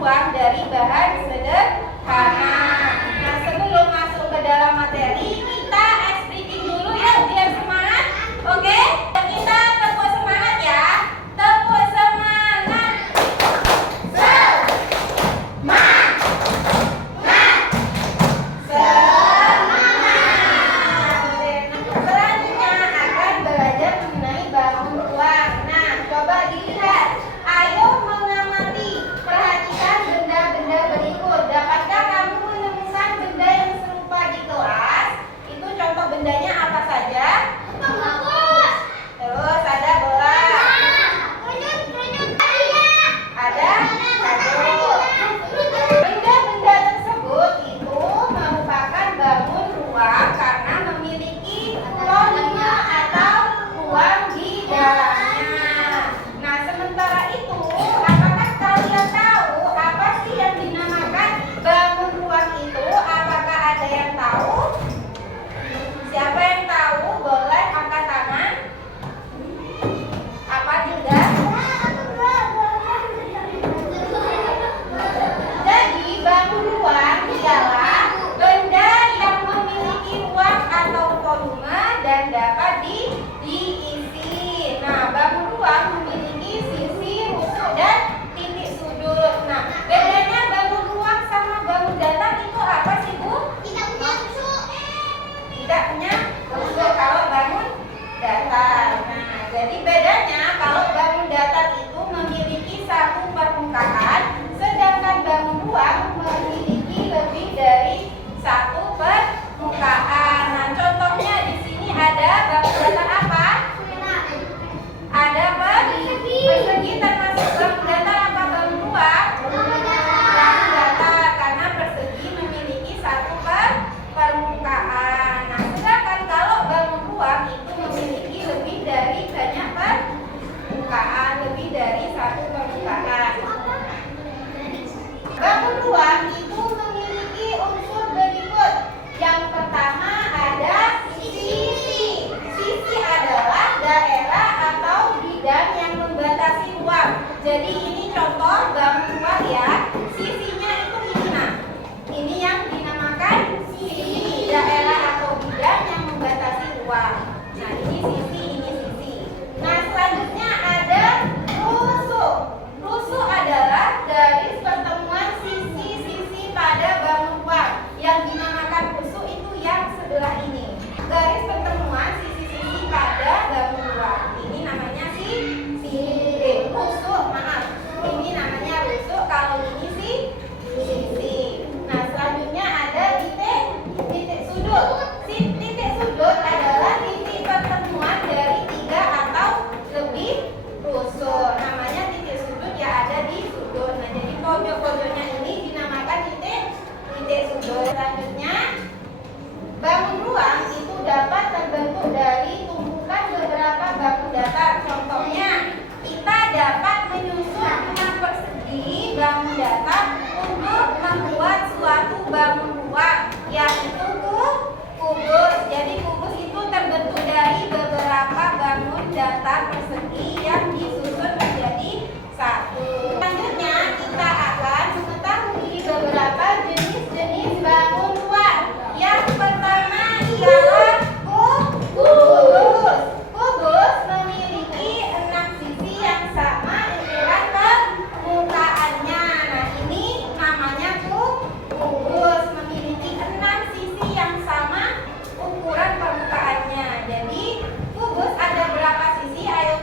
ruang dari bahan sederhana. Nah, sebelum masuk ke dalam materi, kita ice breaking dulu ya biar semangat. Oke? Kita tepuk semangat ya. Tepuk semangat. Semangat. Selanjutnya akan belajar mengenai bangun ruang. Nah, coba dilihat. Ayo mengamati, perhatikan benda-benda berikut. Dapatkah kamu menemukan benda yang serupa di kelas? Itu contoh bendanya apa saja? Terus ada bola. Ada kartu. Benda-benda tersebut itu merupakan bangun ruang karena memiliki volume atau ruang di dalamnya. Nah, sementara itu, apakah kalian tahu apa sih yang dinamakan bangun ruang itu? Apakah ada yang tahu? Siapa yang tahu? Boleh angkat tangan. Apa tidak? Jadi, bangun ruang ialah benda yang memiliki ruang atau volume dan dapat diisi. Nah, bangun ruang memiliki sisi, rusuk, dan titik sudut. Nah, bedanya bangun ruang sama bangun datar itu apa sih, Bu? Tidak punya rusuk kalau bangun datar. Nah, jadi bedanya kalau bangun datar itu memiliki satu permukaan, sedangkan bangun ruang memiliki lebih dari satu permukaan. Nah, contohnya di sini ada bangun datar apa? Ada persegi termasuk bangun datar apa bangun ruang? Bangun datar karena persegi memiliki satu permukaan. Nah, sedangkan kalau bangun ruang itu memiliki lebih dari banyak permukaan, lebih dari satu permukaan. Bangun ruang itu memiliki unsur berikut. Yang pertama ada sisi. Sisi adalah daerah atau bidang yang membatasi ruang. Jadi ini contoh bangun ruang ya. Sisinya itu ini nah. Ini yang dinamakan sisi, daerah atau bidang yang membatasi ruang. Nah, ini sisi, ini sisi. Nah, selanjutnya ada rusuk. Rusuk adalah garis pertemuan sisi-sisi pada bangun ruang. Yang dinamakan rusuk itu yang sebelah ini. Garis pertemuan sisi-sisi pada bangun ruang. Ini namanya rusuk, maaf. Ini namanya rusuk, kalau ini sisi. Nah, selanjutnya ada titik sudut. Titik sudut adalah titik pertemuan dari 3 atau lebih rusuk. Namanya titik sudut ya, ada di sudut. Nah, jadi pojok-pojoknya ini dinamakan titik sudut. Selanjutnya, bangun ruang itu dapat terbentuk dari tumpukan beberapa bangun datar. Contohnya, kita dapat menyusun rumah persegi bangun datar untuk membuat suatu bangun ruang, yaitu kubus. Jadi kubus itu terbentuk dari beberapa bangun datar persegi yang disusun menjadi satu. Selanjutnya kita akan mengetahui beberapa jenis-jenis bangun ruang. Yang pertama ialah kubus. Kubus memiliki 6 sisi yang sama ukuran permukaannya. Nah, ini namanya kubus, memiliki 6 sisi yang sama ukuran permukaannya. Jadi kubus ada berapa sisi? Ayo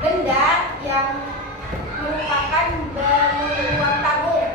benda yang merupakan uang tabung.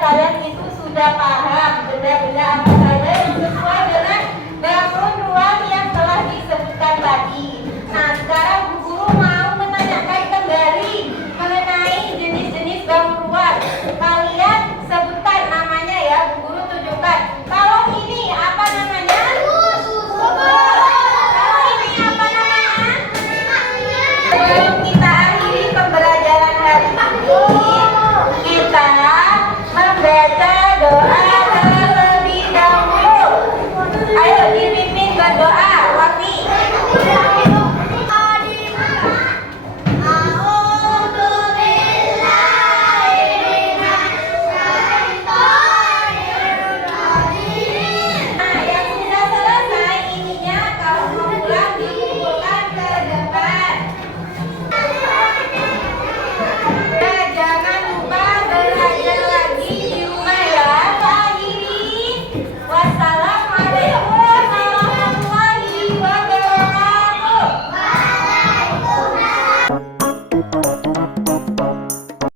Kalian itu sudah paham benda-benda